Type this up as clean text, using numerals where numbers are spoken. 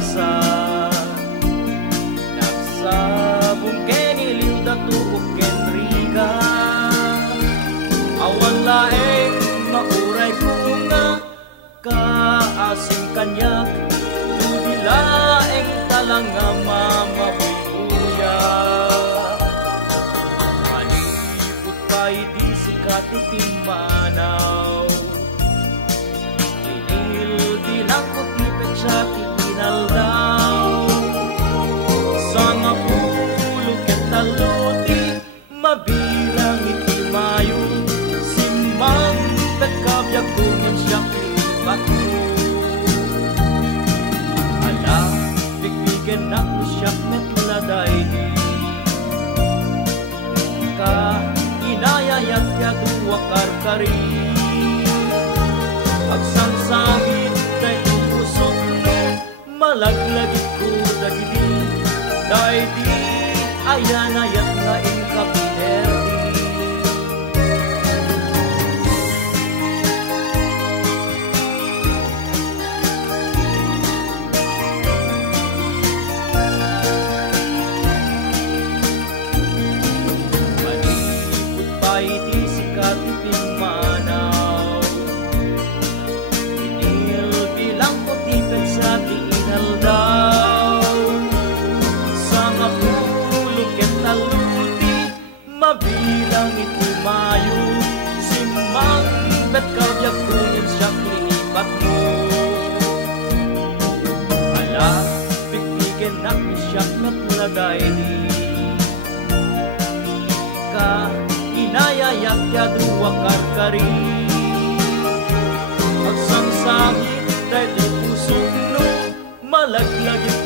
asa nagsabong ken iliw datuok ken riga awan laeng mauray ko nga kaasim kanyak dudi laeng talang nga mamabuya malipot pa'y di sikat itimanaw dinakot ni petsa tikinaldaw sa nga pulog at taluti mabilang itimayo simang pagkabyag kungen siyang lipat mo ala bigbigan na mo siyak metladay di ka inayayat ya duwa karkari agsangsangit dahil pusok no malaglagit ko dagiti dahil di ayanayat na inkapinerdi malipot pa'y di sikat ipinmanaw sa tinaldaw sa nga pulog ket taluti mabilang itimayo simang bet kabyag kunin siyang linipat mo ala bigbigen na misyak metladay di ka inayayat ya duwa karkari agsangsangit dahil pusok no malaglagit